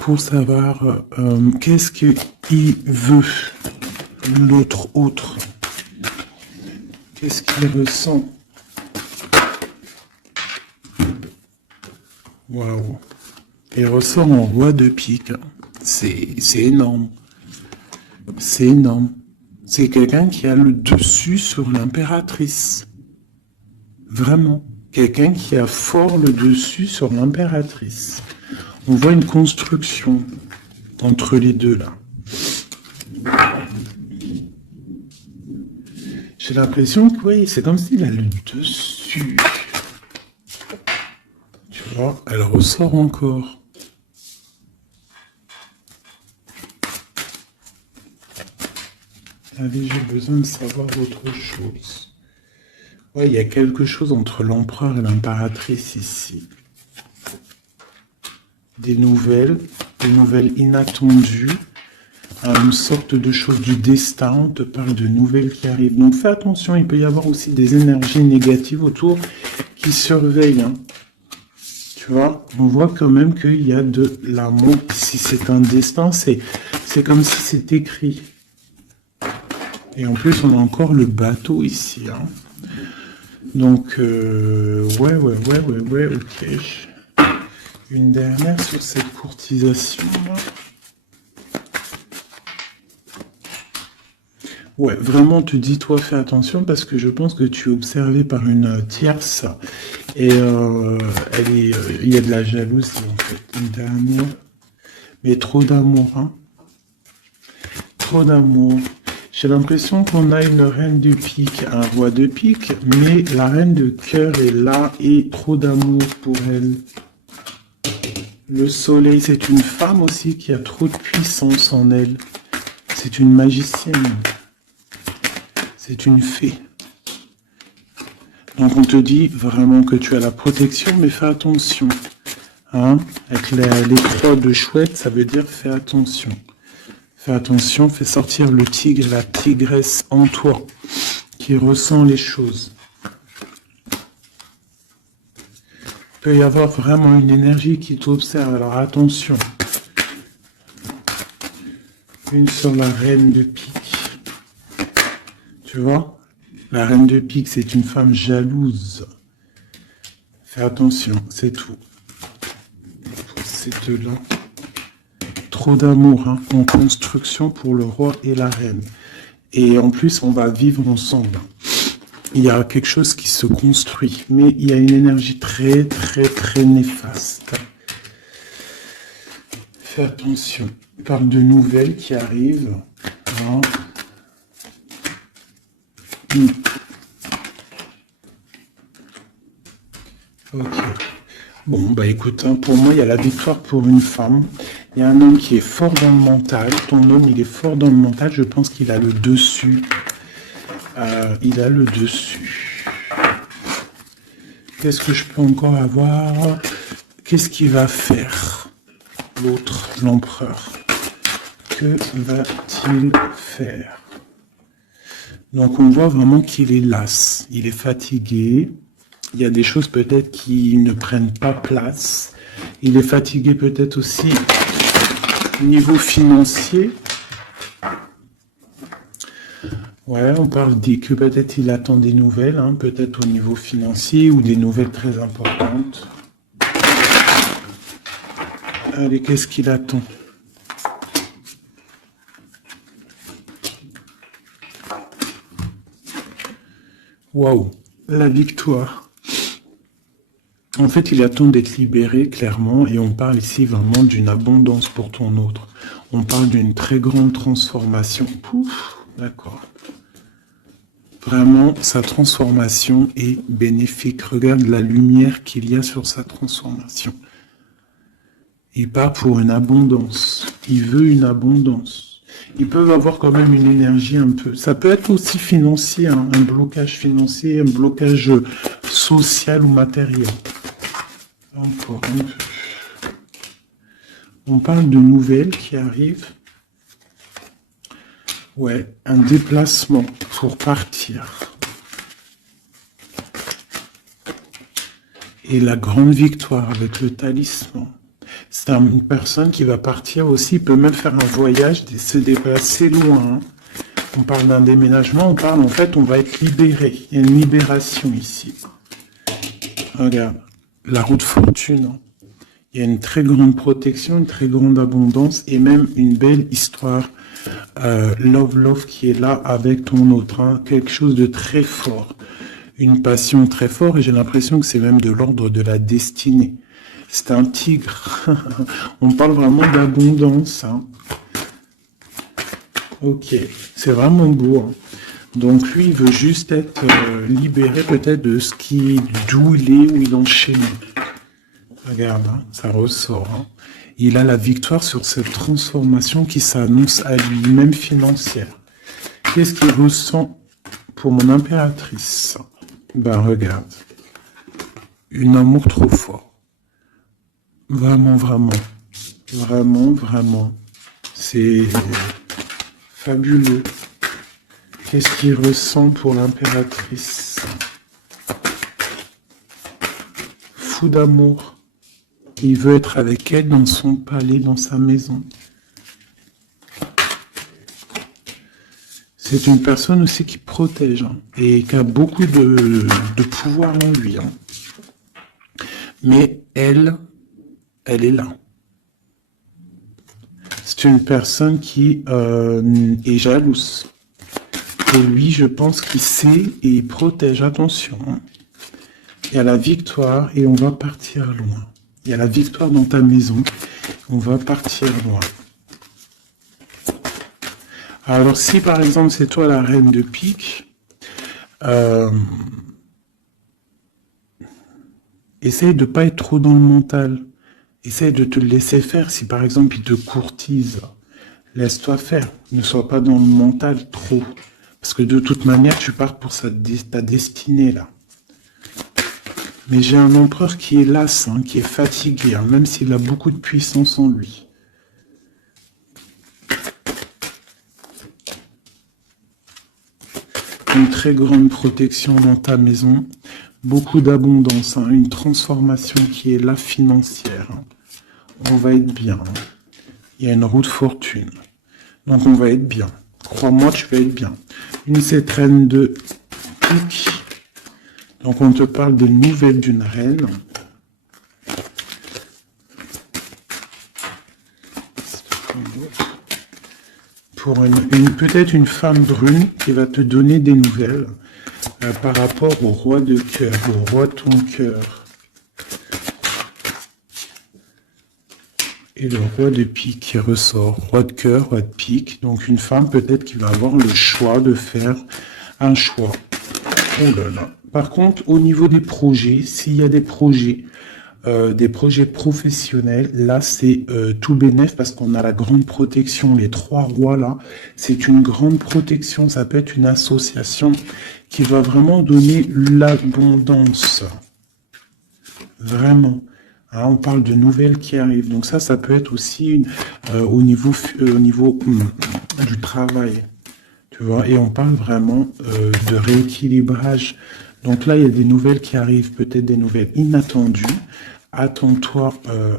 pour savoir qu'est-ce qu'il veut, l'autre autre. Qu'est-ce qu'il ressent? Waouh. Il ressort en roi de pique. C'est énorme. C'est énorme. C'est quelqu'un qui a le dessus sur l'impératrice. Vraiment. Quelqu'un qui a fort le dessus sur l'impératrice. On voit une construction entre les deux là. J'ai l'impression que oui, c'est comme s'il a le dessus. Tu vois, elle ressort encore. Allez, j'ai besoin de savoir autre chose. Ouais, il y a quelque chose entre l'empereur et l'impératrice ici. Des nouvelles inattendues, une sorte de chose du destin, on te parle de nouvelles qui arrivent. Donc fais attention, il peut y avoir aussi des énergies négatives autour qui surveillent. Hein. Tu vois, on voit quand même qu'il y a de l'amour. Si c'est un destin, c'est comme si c'est écrit. Et en plus, on a encore le bateau ici. Hein. Donc, ouais, ok. Une dernière sur cette courtisation. Ouais, vraiment, tu dis, toi, fais attention parce que je pense que tu es observé par une tierce et il y a de la jalousie en fait. Une dernière, mais trop d'amour, hein. Trop d'amour. J'ai l'impression qu'on a une reine de pique, un roi de pique, mais la reine de cœur est là et trop d'amour pour elle. Le soleil, c'est une femme aussi qui a trop de puissance en elle. C'est une magicienne. C'est une fée. Donc on te dit vraiment que tu as la protection, mais fais attention. Hein? Avec les croix de chouette, ça veut dire fais attention. Fais attention, fais sortir le tigre, la tigresse en toi, qui ressent les choses. Il peut y avoir vraiment une énergie qui t'observe, alors attention. Une sur la reine de pique. Tu vois? La reine de pique, c'est une femme jalouse. Fais attention, c'est tout. Pour ces deux-là. Trop d'amour, hein, en construction pour le roi et la reine. Et en plus, on va vivre ensemble. Il y a quelque chose qui se construit, mais il y a une énergie très, très, très néfaste. Fais attention. On parle de nouvelles qui arrivent. Hein. Ok. Bon, bah écoute, hein, pour moi, il y a la victoire pour une femme. Il y a un homme qui est fort dans le mental. Ton homme, il est fort dans le mental. Je pense qu'il a le dessus. Il a le dessus. Qu'est-ce que je peux encore avoir? Qu'est-ce qu'il va faire? L'autre, l'empereur. Que va-t-il faire? Donc on voit vraiment qu'il est las. Il est fatigué. Il y a des choses peut-être qui ne prennent pas place. Il est fatigué peut-être aussi au niveau financier. Ouais, on parle que peut-être il attend des nouvelles, hein, peut-être au niveau financier ou des nouvelles très importantes. Allez, qu'est-ce qu'il attend? Waouh, la victoire. En fait, il attend d'être libéré, clairement, et on parle ici vraiment d'une abondance pour ton autre. On parle d'une très grande transformation. Pouf, d'accord. Vraiment, sa transformation est bénéfique. Regarde la lumière qu'il y a sur sa transformation. Il part pour une abondance. Il veut une abondance. Ils peuvent avoir quand même une énergie un peu. Ça peut être aussi financier, hein, un blocage financier, un blocage social ou matériel. Encore un peu. On parle de nouvelles qui arrivent. Ouais, un déplacement pour partir. Et la grande victoire avec le talisman. C'est une personne qui va partir aussi, il peut même faire un voyage, se déplacer loin. Hein. On parle d'un déménagement, on parle en fait, on va être libéré. Il y a une libération ici. Regarde, la roue de fortune. Il y a une très grande protection, une très grande abondance et même une belle histoire. Love qui est là avec ton autre. Hein. Quelque chose de très fort. Une passion très forte et j'ai l'impression que c'est même de l'ordre de la destinée. C'est un tigre. On parle vraiment d'abondance. Hein. Ok, c'est vraiment beau. Hein. Donc lui, il veut juste être libéré peut-être de ce qui, d'où il est, où il enchaîne. Regarde, hein, ça ressort. Hein. Il a la victoire sur cette transformation qui s'annonce à lui, même financière. Qu'est-ce qu'il ressent pour mon impératrice? Ben regarde, un amour trop fort. Vraiment, vraiment, vraiment, vraiment. C'est fabuleux. Qu'est-ce qu'il ressent pour l'impératrice? Fou d'amour. Il veut être avec elle dans son palais, dans sa maison. C'est une personne aussi qui protège hein, et qui a beaucoup de pouvoir en lui. Hein. Mais elle est là. C'est une personne qui est jalouse. Et lui, je pense qu'il sait et il protège. Attention. Hein. Il y a la victoire et on va partir loin. Il y a la victoire dans ta maison. On va partir loin. Alors, si par exemple, c'est toi la reine de pique, essaye de ne pas être trop dans le mental. Essaye de te laisser faire. Si par exemple, il te courtise, laisse-toi faire. Ne sois pas dans le mental trop. Parce que de toute manière, tu pars pour ta destinée, là. Mais j'ai un empereur qui est las, hein, qui est fatigué, hein, même s'il a beaucoup de puissance en lui. Une très grande protection dans ta maison, beaucoup d'abondance, hein, une transformation qui est là financière. Hein. On va être bien. Hein. Il y a une roue de fortune. Donc on va être bien. Crois-moi, tu vas être bien. Une reine de pique. Donc on te parle des nouvelles d'une reine. Pour peut-être une femme brune qui va te donner des nouvelles par rapport au roi de cœur, au roi de ton cœur. Et le roi de pique qui ressort, roi de cœur, roi de pique. Donc une femme peut-être qui va avoir le choix de faire un choix. Oh là là. Par contre, au niveau des projets, s'il y a des projets professionnels, là c'est tout bénef parce qu'on a la grande protection, les trois rois là, c'est une grande protection, ça peut être une association qui va vraiment donner l'abondance. Vraiment. Hein, on parle de nouvelles qui arrivent, donc ça peut être aussi au niveau du travail. Tu vois, et on parle vraiment de rééquilibrage. Donc là, il y a des nouvelles qui arrivent, peut-être des nouvelles inattendues. Attends-toi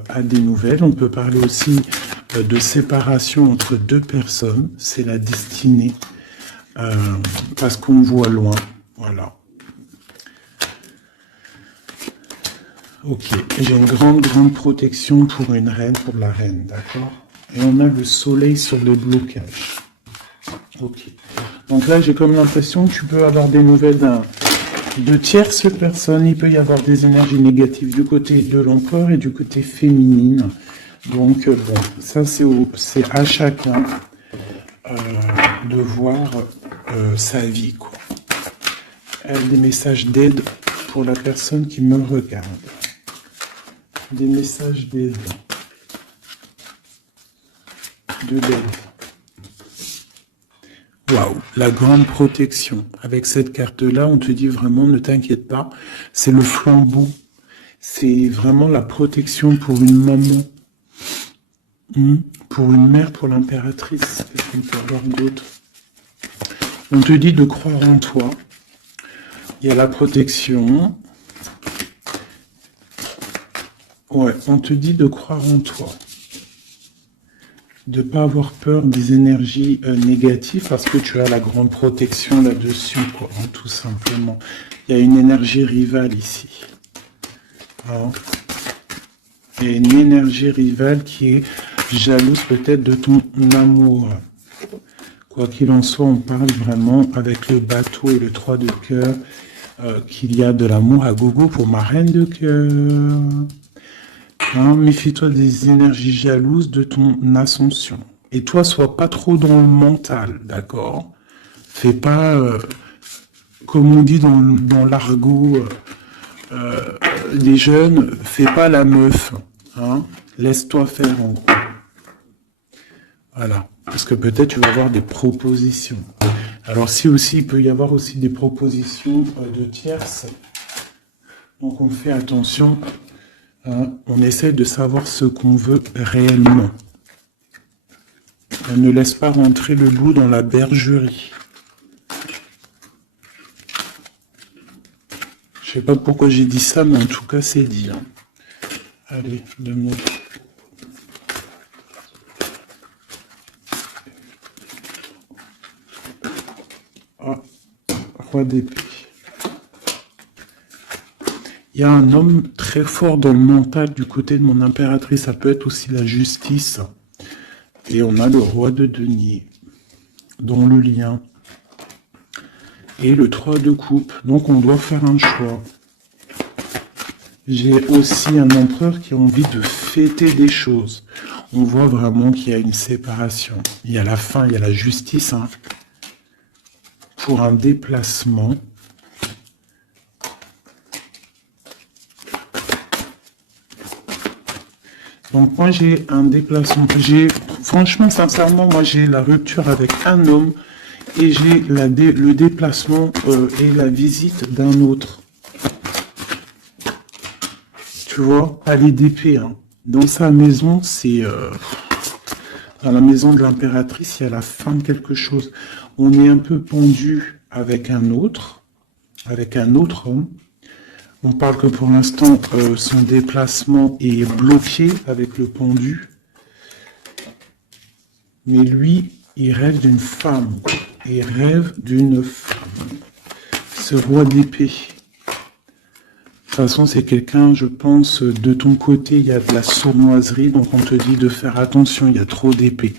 à des nouvelles. On peut parler aussi de séparation entre deux personnes. C'est la destinée. Parce qu'on voit loin. Voilà. Ok. J'ai une grande protection pour une reine, pour la reine. D'accord? Et on a le soleil sur les blocages. Ok. Donc là, j'ai comme l'impression que tu peux avoir des nouvelles de tierces personnes. Il peut y avoir des énergies négatives du côté de l'empereur et du côté féminine. Donc, bon, ça, c'est à chacun de voir sa vie, quoi. Des messages d'aide pour la personne qui me regarde. Des messages d'aide. De l'aide. Waouh, la grande protection. Avec cette carte-là, on te dit vraiment, ne t'inquiète pas, c'est le flambeau. C'est vraiment la protection pour une maman, pour une mère, pour l'impératrice. Qu'est-ce qu'on peut avoir d'autre? On te dit de croire en toi. Il y a la protection. Ouais, on te dit de croire en toi. De ne pas avoir peur des énergies négatives parce que tu as la grande protection là-dessus, quoi, hein, tout simplement. Il y a une énergie rivale ici. Hein. Il y a une énergie rivale qui est jalouse peut-être de ton amour. Quoi qu'il en soit, on parle vraiment avec le bateau et le 3 de cœur qu'il y a de l'amour à gogo pour ma reine de cœur. Hein, méfie-toi des énergies jalouses de ton ascension. Et toi, sois pas trop dans le mental, d'accord? Fais pas, comme on dit dans l'argot des jeunes, fais pas la meuf. Hein? Laisse-toi faire en gros. Voilà. Parce que peut-être tu vas avoir des propositions. Alors si aussi, il peut y avoir aussi des propositions de tierces. Donc on fait attention. Hein, on essaie de savoir ce qu'on veut réellement. On ne laisse pas rentrer le loup dans la bergerie. Je sais pas pourquoi j'ai dit ça, mais en tout cas c'est dit. Hein. Allez, 2 minutes. Ah, roi d'épée. Il y a un homme très fort dans le mental du côté de mon impératrice. Ça peut être aussi la justice. Et on a le roi de denier dans le lien. Et le 3 de coupe. Donc on doit faire un choix. J'ai aussi un empereur qui a envie de fêter des choses. On voit vraiment qu'il y a une séparation. Il y a la fin, il y a la justice. Hein, pour un déplacement. Donc moi j'ai un déplacement, franchement sincèrement moi j'ai la rupture avec un homme et j'ai le déplacement et la visite d'un autre. Tu vois, palais d'épée. Hein. Dans sa maison, c'est dans la maison de l'impératrice, il y a la fin de quelque chose. On est un peu pendu avec un autre homme. On parle que pour l'instant, son déplacement est bloqué avec le pendu. Mais lui, il rêve d'une femme. Il rêve d'une femme. Ce roi d'épée. De toute façon, c'est quelqu'un, je pense, de ton côté, il y a de la sournoiserie. Donc on te dit de faire attention, il y a trop d'épées.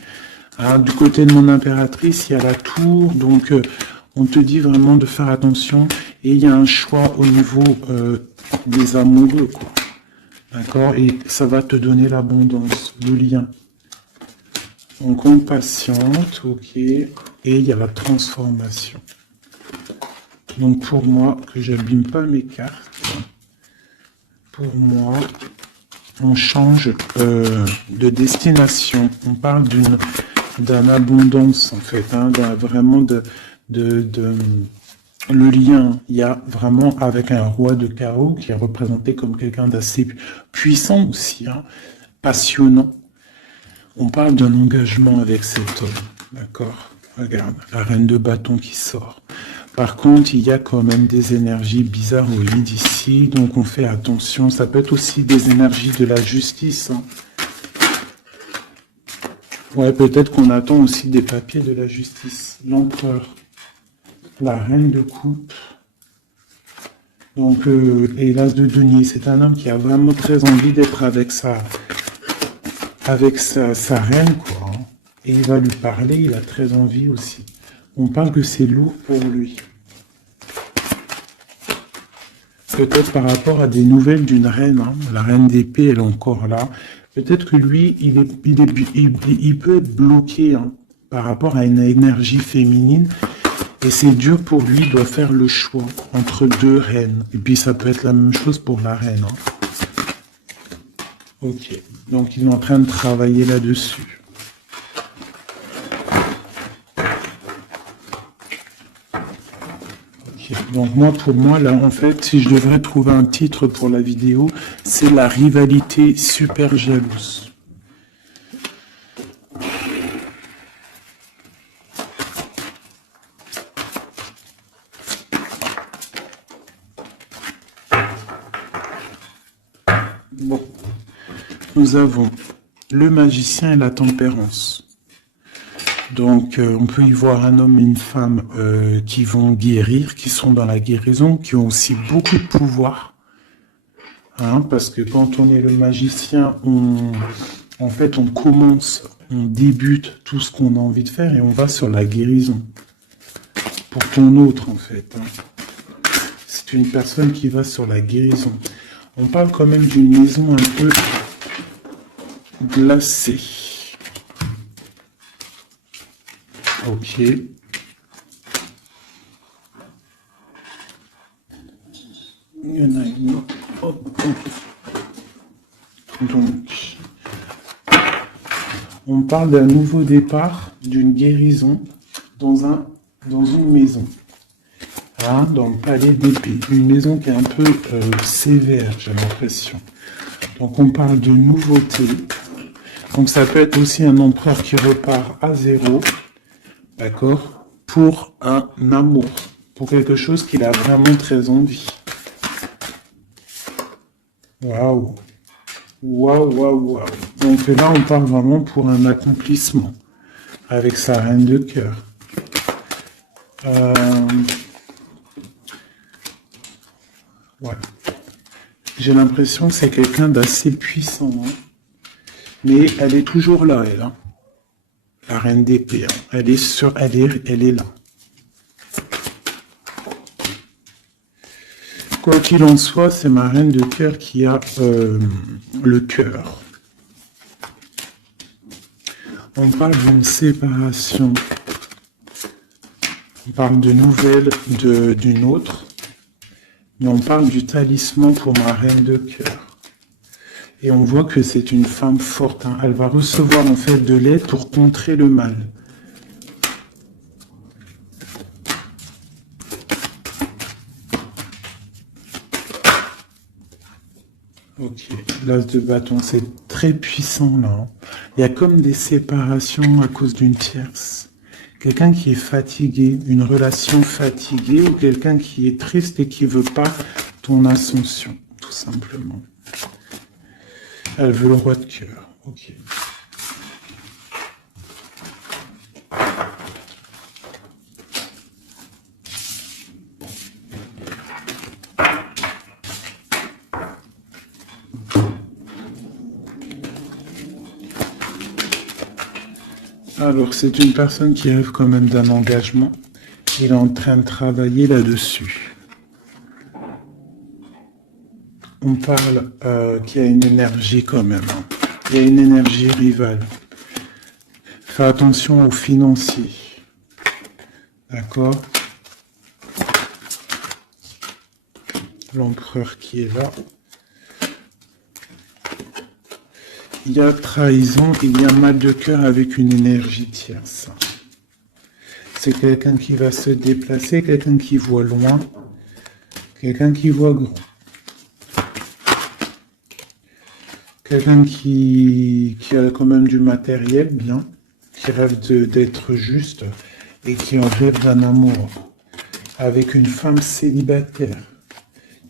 Hein, du côté de mon impératrice, il y a la tour. Donc on te dit vraiment de faire attention. Et il y a un choix au niveau des amoureux, quoi. D'accord? Et ça va te donner l'abondance, le lien. Donc on patiente, ok. Et il y a la transformation. Donc pour moi, que j'abîme pas mes cartes, pour moi, on change de destination. On parle d'une abondance, en fait, hein, vraiment le lien, il y a vraiment avec un roi de carreau qui est représenté comme quelqu'un d'assez puissant aussi, hein, passionnant. On parle d'un engagement avec cet homme, d'accord? Regarde, la reine de bâton qui sort. Par contre, il y a quand même des énergies bizarroïdes ici, donc on fait attention. Ça peut être aussi des énergies de la justice. Hein. Ouais, peut-être qu'on attend aussi des papiers de la justice. L'empereur. La reine de coupe. Donc, et l'as de denier. C'est un homme qui a vraiment très envie d'être avec sa reine, quoi. Hein. Et il va lui parler, il a très envie aussi. On parle que c'est lourd pour lui. Peut-être par rapport à des nouvelles d'une reine. Hein. La reine d'épée, elle est encore là. Peut-être que lui, il peut être bloqué hein, par rapport à une énergie féminine. Et c'est dur pour lui, il doit faire le choix entre deux reines. Et puis ça peut être la même chose pour la reine. Hein. Ok, donc il est en train de travailler là-dessus. Ok, donc moi, pour moi, là, en fait, si je devrais trouver un titre pour la vidéo, c'est la rivalité super jalouse. Bon, nous avons le magicien et la tempérance. Donc, on peut y voir un homme et une femme qui vont guérir, qui sont dans la guérison, qui ont aussi beaucoup de pouvoir. Hein, parce que quand on est le magicien, en fait, on commence, on débute tout ce qu'on a envie de faire et on va sur la guérison. Pour ton autre, en fait. Hein. C'est une personne qui va sur la guérison. On parle quand même d'une maison un peu glacée. Ok. Il y en a une autre. Hop, hop. Donc, on parle d'un nouveau départ, d'une guérison dans une maison. Hein, dans le palais d'épée. Une maison qui est un peu sévère, j'ai l'impression. Donc, on parle de nouveauté. Donc, ça peut être aussi un empereur qui repart à zéro. D'accord, pour un amour, pour quelque chose qu'il a vraiment très envie. Waouh, waouh, waouh, waouh. Donc là, on parle vraiment pour un accomplissement avec sa reine de cœur. Ouais. J'ai l'impression que c'est quelqu'un d'assez puissant, hein. Mais elle est toujours là, elle. Hein. La reine d'épée, hein. Elle est là. Quoi qu'il en soit, c'est ma reine de cœur qui a le cœur. On parle d'une séparation. On parle de nouvelles d'une autre. Mais on parle du talisman pour ma reine de cœur. Et on voit que c'est une femme forte. Hein. Elle va recevoir en fait de l'aide pour contrer le mal. Ok, l'as de bâton, c'est très puissant là. Hein. Il y a comme des séparations à cause d'une tierce. Quelqu'un qui est fatigué, une relation fatiguée ou quelqu'un qui est triste et qui veut pas ton ascension, tout simplement. Elle veut le roi de cœur. Ok. Alors, c'est une personne qui rêve quand même d'un engagement. Il est en train de travailler là-dessus. On parle qu'il y a une énergie quand même. Hein. Il y a une énergie rivale. Fais attention aux financiers. D'accord? L'empereur qui est là. Il y a trahison, il y a mal de cœur avec une énergie tierce. C'est quelqu'un qui va se déplacer, quelqu'un qui voit loin, quelqu'un qui voit grand. Quelqu'un qui a quand même du matériel, bien, qui rêve d'être juste et qui en rêve d'un amour. Avec une femme célibataire.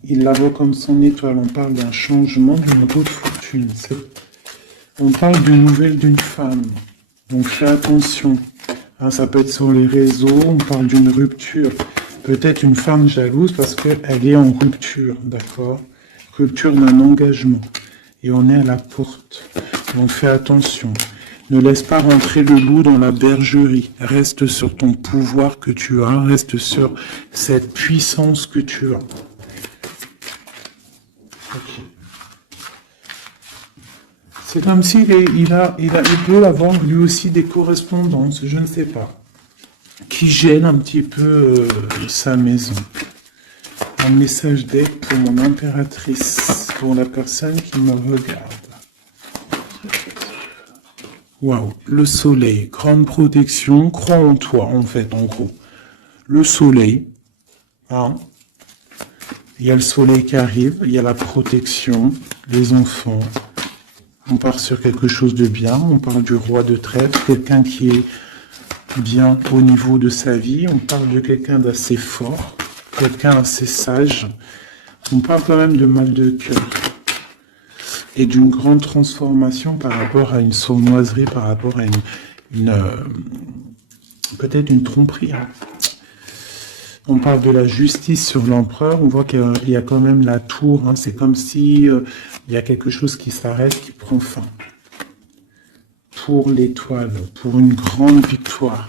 Il la voit comme son étoile. On parle d'un changement, d'une haute fortune. On parle d'une nouvelle d'une femme. Donc fais attention. Hein, ça peut être sur les réseaux. On parle d'une rupture. Peut-être une femme jalouse parce qu'elle est en rupture. D'accord? Rupture d'un engagement. Et on est à la porte. Donc fais attention. Ne laisse pas rentrer le loup dans la bergerie. Reste sur ton pouvoir que tu as. Reste sur cette puissance que tu as. Okay. C'est comme s'il il peut avoir lui aussi des correspondances, je ne sais pas, qui gênent un petit peu sa maison. Un message d'aide pour mon impératrice, pour la personne qui me regarde. Waouh, le soleil, grande protection, crois en toi en fait, en gros. Le soleil, Hein. Il y a le soleil qui arrive, il y a la protection, les enfants. On part sur quelque chose de bien, on parle du roi de trèfle, quelqu'un qui est bien au niveau de sa vie, on parle de quelqu'un d'assez fort, quelqu'un assez sage. On parle quand même de mal de cœur et d'une grande transformation par rapport à une sournoiserie, par rapport à peut-être une tromperie. Hein. On parle de la justice sur l'empereur, on voit qu'il y a quand même la tour, hein. C'est comme si il y a quelque chose qui s'arrête, qui prend fin. Pour l'étoile, pour une grande victoire.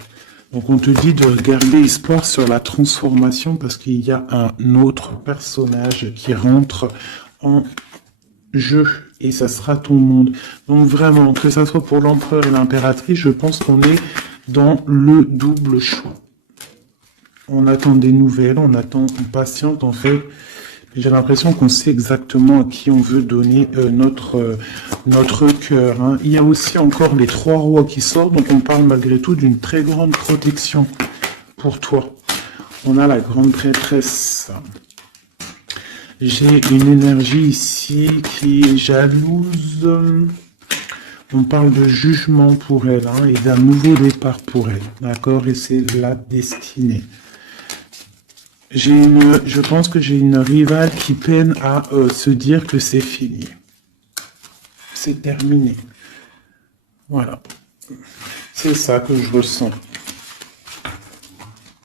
Donc on te dit de garder espoir sur la transformation parce qu'il y a un autre personnage qui rentre en jeu et ça sera ton monde. Donc vraiment, que ça soit pour l'empereur et l'impératrice, je pense qu'on est dans le double choix. On attend des nouvelles, on patiente en fait. J'ai l'impression qu'on sait exactement à qui on veut donner notre cœur. Hein. Il y a aussi encore les 3 rois qui sortent, donc on parle malgré tout d'une très grande protection pour toi. On a la grande prêtresse. J'ai une énergie ici qui est jalouse. On parle de jugement pour elle hein, et d'un nouveau départ pour elle. D'accord? Et c'est la destinée. Je pense que j'ai une rivale qui peine à se dire que c'est fini. C'est terminé. Voilà. C'est ça que je ressens.